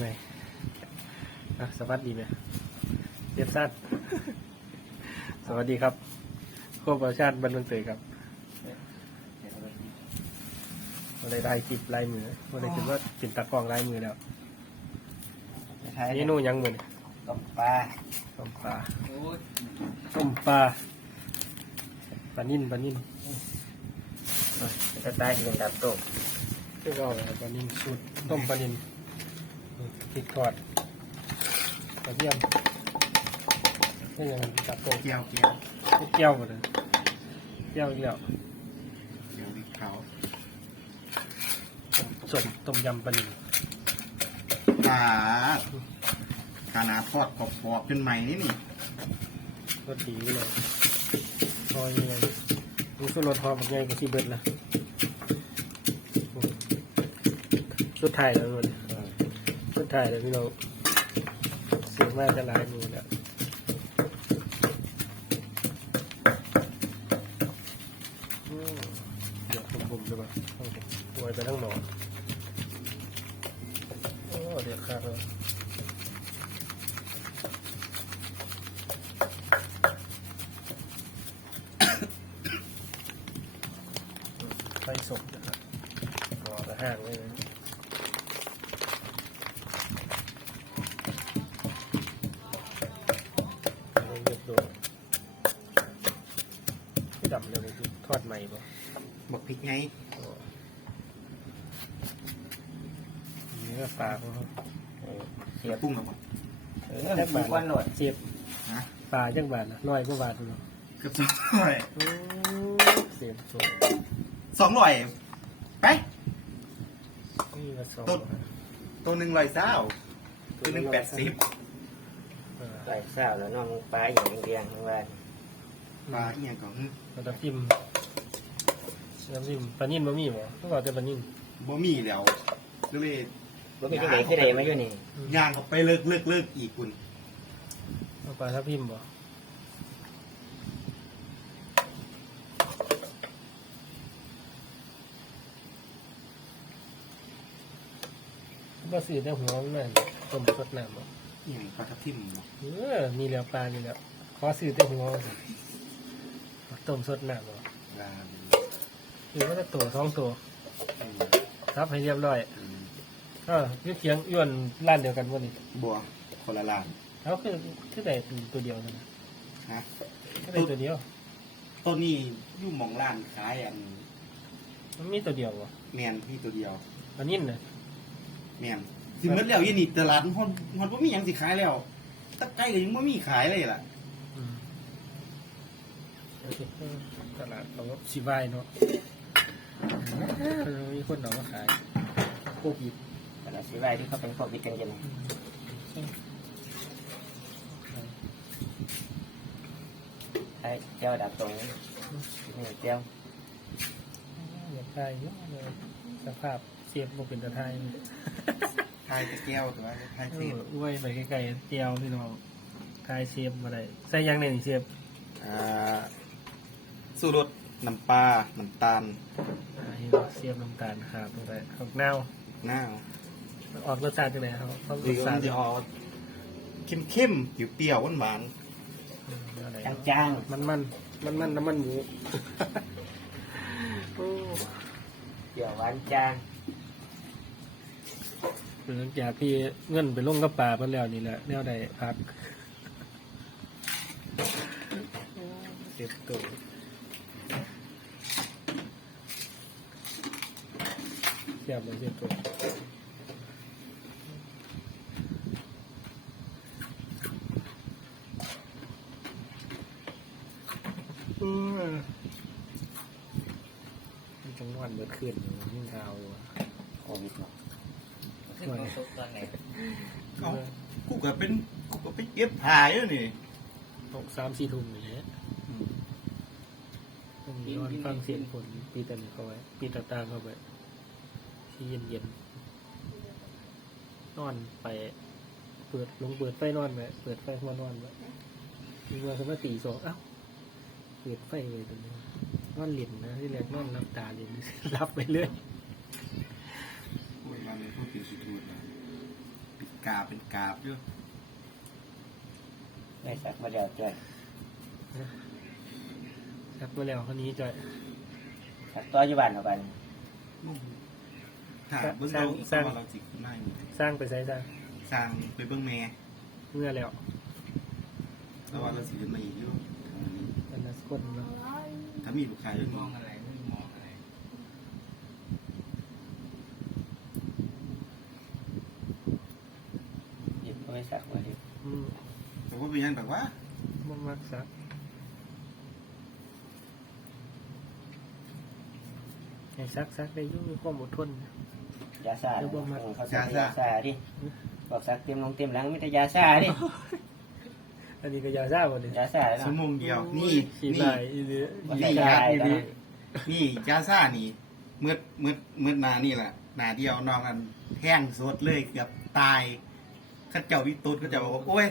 ไงอะสวัสดีไหมเรียบสั้นสวัสดีครับโคบประชาติบันเทิงเตยครับวันได้ได้จิบลายมือวันได้คิดว่าจิบตะกร้องลายมือแล้วใช่นี่นู่นยังมือนี่ต้มปลาต้มปลาโอ้ยต้มปลาปลานิ่นปลานิ่นจะตายกินดับโต๊ะซึ่งเอาปลานิ่นสูตรต้มปลานิ่น พริกทอดกระเทียมนี่ยังไงจับโต๊ะเกี่ยวเกี่ยวเกี่ยวหมดเลยเกี่ยวอีกแล้วเกี่ยวพริกเขาสมต้มยำปลานิ่นปลาขนาดทอดกรอบๆขึ้นใหม่นี่นี่รสดีเลยพอยังไงรู้สึกรสหอมแบบไงกับที่เบิดละสุดท้ายแล้วเลย สุดท้ายแล้วพี่น้องเสียงมากจะลายมือแล้วอืมเดี๋ยวผมผมด้วยป่ะเอาผมไว้ไปทั้งหมอโอ้เดี๋ยวขางแล้วไฟสดนะครับรอกระห้างไว้เลยเอาเรียบร้อยที่ดำเลย คือทอดใหม่ป่ะบอกพริกไงอ๋อเนื้อปลาของเขาเสียปรุงหรอวะเออมีควันหนวดเจ็บฮะปลาจังบาทนะร้อยกว่าบาทเนาะเกือบสองร้อยโอ้เสียบสวยสองร้อยไปนี่ก็สองต้นตัวหนึ่งร้อยเศร้าตัวหนึ่งแปดสิบเออไหลเศร้าแล้วน้องปลาอย่างเดียงทั้งวันปลาอีกอย่างก่อนแล้วน้ำจิ้ม น้ำจิ้มปลานิ่มบะหมี่บ่ต้องเอาแต่ปลานิ่มบ่มีแล้วก็เลยว่ามีที่ไหนที่ไหนมาอยู่นี่ย่างออกไปเลิกเลิกเลิกอีกคุณเอาปลาทับทิมบ่บ่สีแต่หัวมันนั่นต้มสดน้ำบ่อีกอย่างปลาทับทิมบ่เออนี่แล้วปลานี่แล้วขอซื้อแต่หัวต้มสดน้ำบ่ลา คือว่าจะตัวสองตัวครับให้เรียบร้อยอืมเออยืดเคียงย้วนร้านเดียวกันวันนี้บัวคนละลานเขาคือคือได้ตัวเดียวนะฮะคือได้ตัวเดียวต้นนี้อยู่หมองร้านขายอันมันมีตัวเดียววะแมนพี่ตัวเดียวอันนี้น่ะแมนสิเมื่อแล้วอยันนี่ตลาดฮอนฮอนบ่มีหยังสิขายแล้วตะไคร้ก็ยังบ่มีขายเลยล่ะอืมโอเคเออตลาดเขาก็สิบายเนาะเออ มีคนเอามาขายโควิดแต่ละสีไว้ที่เขาเป็นพวกวิกันกันใช่เจ้าดับตรงนี้นี่เจ้าอยากขายเยอะเลยสภาพเสียบบ่เป็นตะไทยทายตะแก้วตัวทายเอเศษออ้วยไปไกลๆเจียวพี่น้องทายเสียบมาได้ใส่ยังเนี่ยนี่เสียบอ่าสูรสน้ำปลาน้ำตาล อ่าเห็นเสียบน้ำตาลครับลงไปข้าวเน่าหน้าออกรสชาติจังไงครับออกหรรือสว่าชามัตินจะออกเข้มๆเปรี้ยวๆหวานอืมอะไรจางจางมันมันมันมันน้ำมันหมูโอ้ๆเกี่ยวหวานจางหลังจากที่เงินไปลงกับป่าไปแล้วนี่แหละแนวใดพักเจ็บตัว สียบเลยเจ็บตัวอืมมันจังหวันเบิดขึ้นยิ่งเท้าอยู่อะโควิดเนาะขึ้นมาสุกตอนไหนๆเอากูก็เป็นกูก็เป็นเย็บผ้าอยู่นี่ตกสามสี่ทุ่มอย่างเงี้ยต้องนอนฟังเสียงฝนปีตันเข้าไว้ปีตาตางเข้าไป ที่เย็นเย็นๆนอนไปเปิดลงเปิดไฟนอนไว้เปิดไฟหัวนอนไว้มีเมื่อขึ้นมาตีสองเอ้าเปิดไฟไว้ตรงนี้นอนเหลินนะที่แรกนอนรับตาเหลินรับไปเรื่อยโอ้ยมาเลยพวกกินสุดทูดนะกาบเป็นกาบอยู่ไม่สักมาเดียวเจ้าครับเมื่อแล้วคนนี้จะสักตัวอยู่บ้านเอาบ้าน ถ้าเบิ่งเราอีกว่าเราสิขึ้นมาอยู่สร้างไปใช้สร้างสร้างไปเบิ่งแม่เมื่อแล้วแต่ว่าเราสิขึ้นมาอีกอยู่อันนั้นคนเนาะถ้ามีลูกชายด้วยมนี่องอะไรไม่มองอะไรหยิบไม่สักมาดิอืมแต่ว่าเป็นหยังแบบว่ามันมักซักให้ ซักซักได้อยุ่งมีความอดทนนะยาซาเดี๋ยวบ่มาเขาสั่งยาซาดิบอกสักเต็มลงเต็มหลังไม่แต่ยาซาดิอันนี้ก็ยาซ่าหมดเลยยาซาชั่วเนาะ โมงเดียว นี่ ขี้นี่ลายอีเดือว่านี่ใส่ครับได้นี่เนาะนี่ยาซ่านี่เมื่อเมื่อเมื่อนานี่แหละนาเดียวนอกกันแห้งสดเลยเกือบตายเข้าเจ้าวิตุดเขาเจ้าบอกว่าโอ้ย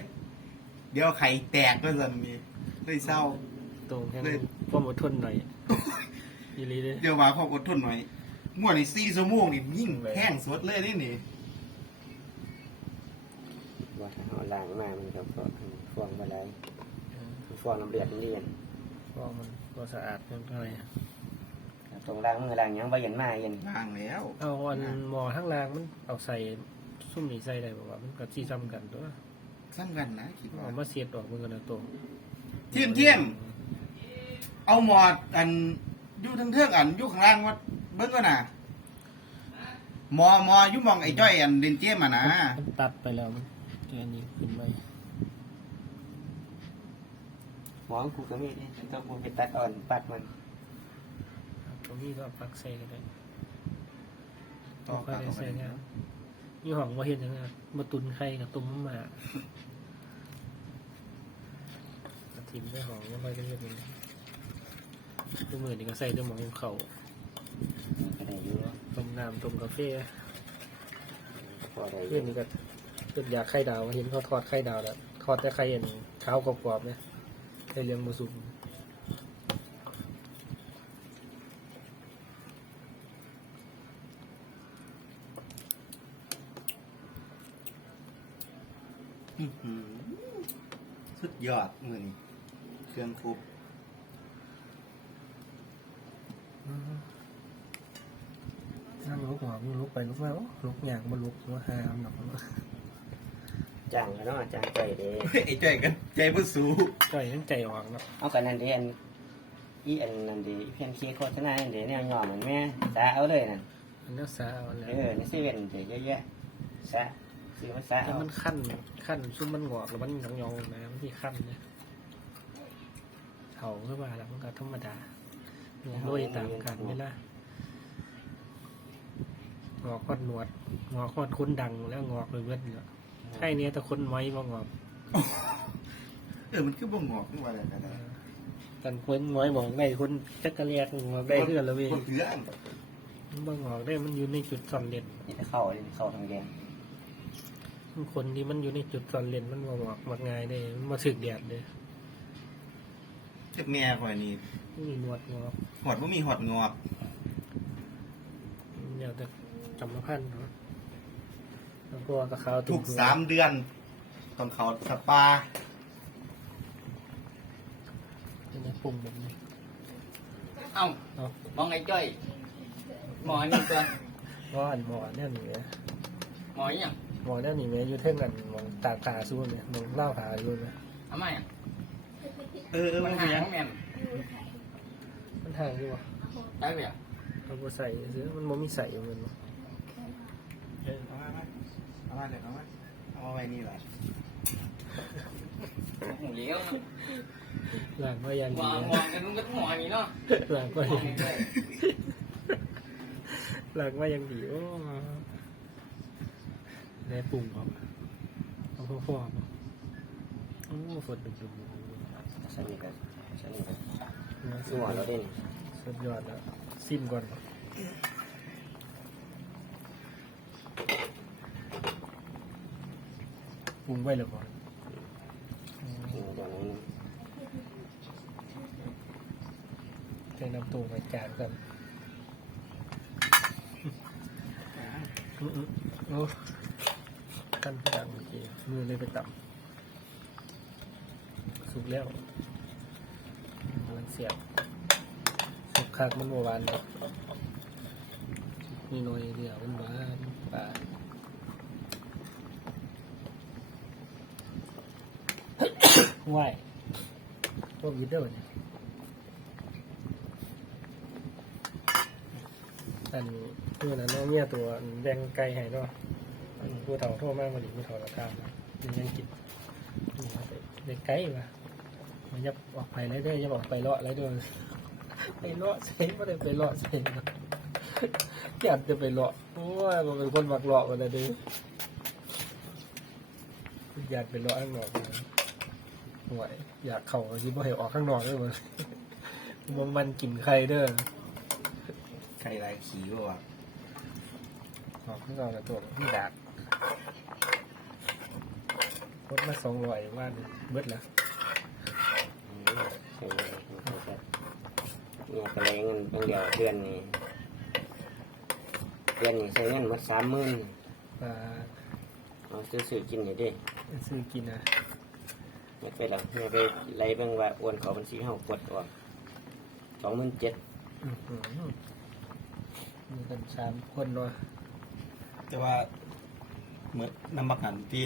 เดี๋ยวไข่แตกก็จะมีเลยเศร้า ตรงแค่เลยความอดทนหน่อย อีหลีเลยเดี๋ยวว่าความอดทนหน่อยมั่วในสี่ชั่วโมงนี่ยิ่งแห้งสดเลยนี่นี่ว่าถ้าเอาล้างมามันก็ฟองฟองไปเลยฟองน้ำเลือดนี่เรียนเพราะมันก็สะอาดเรียบร้อยตรงล้างมือล้างหยังบ่เย็นมาเย็นล้างแล้วเอาอันหมอทั้งรางมันเอาใส่ซุ่มนี่ใส่ได้บอกว่ามันกับซีซ้ำกันตัวสำคัญนะคิดว่าเอามาเสียดออกมันกันนะตัวเทียมเทียมเอาหมอดอัน อยู่ทั้งเทือกอันอยู่ข้างล่างว่าเบิ้งก็น่ะหมอหมออยู่หมองไอ้จ้อยอันเดนเจียมอะนะมันตัดไปแล้วมันแค่นี้ขึ้นไปหมอกูก็มีดิฉันต้องกูไปตัดอ่อนปัดมันตรงนี้ก็ปักใส่ก็ได้ต่อก็ปากได้เข้าไปใส่งานยี่ห้องว่าเห็นยังไงมาตุนไข่กับตุ้มหมาทิมได้หองว่าไปกันเรื่อยๆ ตัวมือนี่ก็ใส่ตัวหมองเขาก็ได้อยู่ต้มน้ำต้มกาแฟพอได้อเพื่อยู่นนี่ก็เพื่อนอยากไข่ดาวเห็นเขาทอดไข่ดาวแล้วทอดแต่ไข่อันขาวกรอบๆเนี่ยไข่เลี้ยงมาสุกอื้อหือสุดยอดมือนี่เครื่องครบ นั่งลุกหัวมึงลุกไปลุกมาโอ้ลุกอย่างมาลุกมาหามหนักจังเนาะจังใจเด้ไอ้จ้อยกันใจบ่สูจ่อยทั้งใจออกเนาะเอากันนั่นเด้อันอีอันนั่นเด้เพียนเคโฆษณานั่นเด้แนวย่อเหมือนแม่สาเอาเลยนั่นอันนี้สาเอาแล้วเออในเซเว่นเด้เยอะแยะสาซื้อมาสาแต่เอามันขั้นขั้นซุ่มมันงอกแล้วมันหยองๆนะมันที่ขั้นเนี่ยเถาขึ้นมาแล้วมันก็ธรรมดาโรยตามกันไม่ละ งอกคอดหนวด งอกคอดคนดังแล้วงอกเลยเวทเนาะใช่เนี้ยแต่คนไม้มางอกเออมันคือบ่งอกขึ้นมาแล้วกันนะกันคนไม้มองได้คนจักระเลียกงอกได้เรื่อนละเว้ยคนเพื่อนมันบ่งอกได้มันอยู่ในจุดซ่อนเลนนี่จะเข้าเลยเข้าทางแดงคนที่มันอยู่ในจุดซ่อนเลนมันบ่งอกมักง่ายได้มันมาถึกแดดเลยเจ้าแม่ข่อยนี่ไม่มีหนวดงอกหอดบ่มีหอดงอกเดี๋ยวแต่ จำมาพันเนาะแล้วก็กระขาวทุกสามเดือนต้องเขาสปาเป็นไงปุ่มแบบนี้เอ้าเนาะมองไอ้จ้อยหมอนี่ตัวก็อันหมอเนี่ยหนีไหมหมออหย่างหมอเนี่ยหนีไหมอยู่เท่งกันหมองตากขาสู้ไหมหมองเล่าขาสู้ไหมทำไมอะเออเออมัมันนหาเป็นหยังงแม่นมันทางอยู่วะได้ไหมอะเอาไปใส่ซื้อมันบ่มีใส่มันวะ เออเอามาเอามาเลยเอามาเอามาไว้นี่แหละหูเลี้ยวหลังก็ยังดีอหมอกันนุ่งกันหมอนี่เนาะหลังก็หมอยังไอ้จ้อยหลังก็ยังดีโอ้ได้ปุ่มครับเอาพ่อพ่อมาโอ้ฝนดุดุสนิทกันสนิทกันๆสู้หัวเราเด่นสุดยอดแล้วซิมก่อน ปรุงไว้แล้วก่อนน้ำตูมาจานกันโอ้ขั้นอย่างโอเคมือเลยไปต่ำสุกแล้วกำลังเสียบสุกคักมันบ่หวานครับนี่หน่อยเดียวมันหวานปลา ไห่วพวกยิดเด้อเนี่ยอันเพื่นอันน้องเนี่ยตัวแดงไก่ให้เนาะอันผู้เฒ่าโทษมากมาดิผู้เฒ่าละทานยังยังกินนี่ครับเด็กไก่ปะมันยับออกไปไรเด้อยับออกไปเลาะไรเด้อไปเลาะใส่ไม่ได้ไปเลาะใส่นะอยากจะไปเลาะโอ้ยมันเป็นคนบักเลาะมาเลยเด้ออยากไปเลาะข้างนอกนะ ห่วยอยากเข่าคิดว่าให้ออกข้างนอกด้วยมันมันมันกินใครเด้อใครไรขี่ก็ว่าออกข้างนอกแล้วตัวพี่ดาดรถมาสองร้อยว่าเบิดแล้วอืมใช่เลยครับเนี่ยกระไรเงินบางเดียวเดือนนี้เดือนนี้ใช้เงินหมาสามหมื่นปลาเอาซื้อซื้อกินอยู่ดิซื้อกินนะ ไม่ไปหรอกไม่ไปไล่เบิ่งว่าอ้วนเขาบัญชีเฮากดออกสองหมื่นเจ็ดอื้อหือมีกันสามคนเนาะแต่ว่าเหมือนนำบักหันที่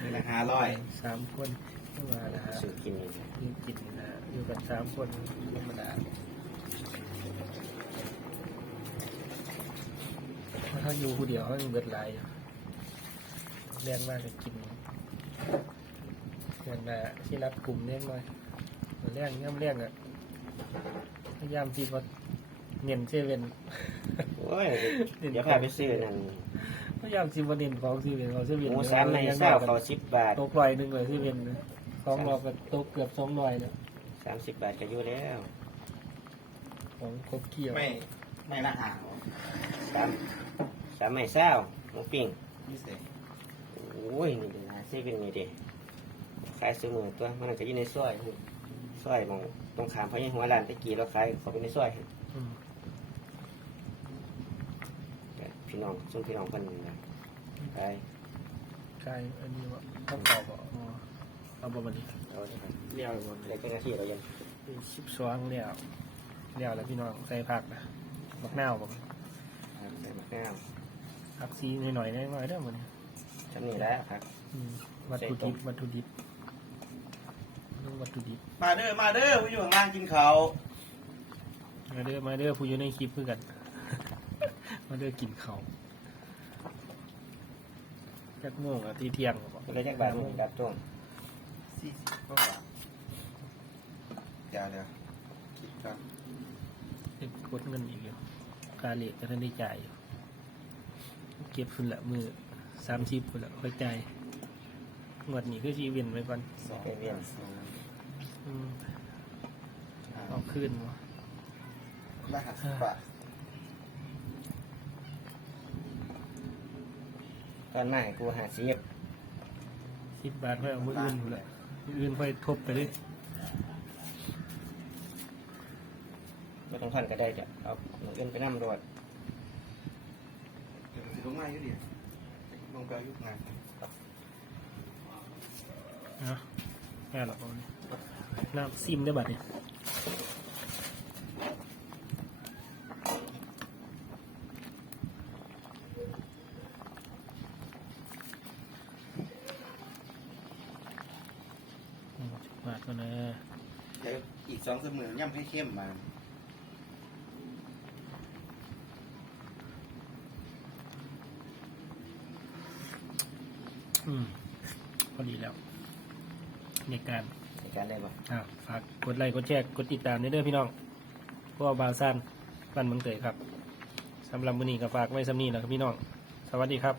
นี่นะห้าร้อยสามคนธรรมดาซื้อกินอยู่ยืนกินนะอยู่กันสามคนธรรมดาถ้าอยู่ผู้เดียวเขายังเบิดหลายอยู่เรียนมากจะกิน เงินน่ะที่รัดกลุ่มเลี้ยงหน่อยเลี้ยงย่ำเลี้ยงอะพยายามที่ว่าเน้นเซเว่นโอ้ยเดี๋ยวพาไปซื้อนั่นพยายามที่ว่าเน้นของเซเว่นของเซหเว่นมูสามในเศร้าเขาสิบบาทตกลอยหนึ่งเลยเซเว่นสองรอบก็ตกเกือบสองลอยแล้วสามสิบบาทก็อยู่แล้วของครบเกี่ยวไม่ไม่ละหาสามสามไม่เศร้าหมูปิ้งพิเศษโอ้ยนี่เดี๋ยวนะซื้อเป็นนี่เดิ ขายซื้อมือตัวมันก็อยู่ในซอยนี่ซอยหมองตรงขามพญาหัวลานตะกี้เราขายเขาไปในซอยอืมแต่พี่น้องซุ่มพี่น้องคนนึงนะไปใช่อันนี้ว่าต้องตอบอ๋อเอาประมาณนี้เอาเลยครับเลี้ยวหมดเล็กเป็นหน้าที่เรายังสิบสองเลี้ยวเลี้ยวแล้วพี่น้องใส่ผักนะบักนาวบอกใส่มะนาวผักซีหน่อยๆหน่อยๆได้หมดเนี่ยชั้นนี้แล้วครับอืมวัตถุดิบวัตถุดิบเรื่อง วัตถุดิบมาเด้อมาเด้อผู้อยู่ข้างล่างกินเขาวมาเด้อมาเด้อผู้อยู่ในคลิปเพื่อกัน มาเด้อกินเขาวจักโมงอะที่เที่ยงบอกก็เลยจักบาทมึงกับจ้วงสี่สิบกว่าบาทเดี๋ยวเดี๋ยวคิดก่อนเด็กกดเงินอีกอยู่กาเลทก็ท่านได้จ่ายอยู่เก็บ funn ละมือสามชิป funn ละค่อยจ่ายงวดนี้คือชีเวียนไว้ก่อน สองเวียนสองอืมห้า เอาคืนวะร้อยห้าสิบบาทตอนมาให้กูหาซีบสิบบาทค่อยเอามืออื่นพุ่นละมืออื่นค่อยทบไปเลยไม่ต้องท่อนก็ได้จะเอาหนูเอื้นไปนั่งรวดเดี๋ยวสิลงมาอยู่ดิลงไปเอาอยุกงานนะแค่หรอกเอาเนี่ย น้ำซิมได้บัดเนี่ยอืมบาทก็นะเดี๋ยวอีกสองสามมือย่ำให้เข้มมาอืมพอดีแล้วในการ ในการได้บ่อ่าฝากกดไลค์กดแชร์กดติดตามด้วยเด้อพี่น้องพวกบาวซันบ้านเมืองเตยครับสำหรับมื้อนี้ก็ฝากไว้สำนี้แหละครับพี่น้อง สวัสดีครับ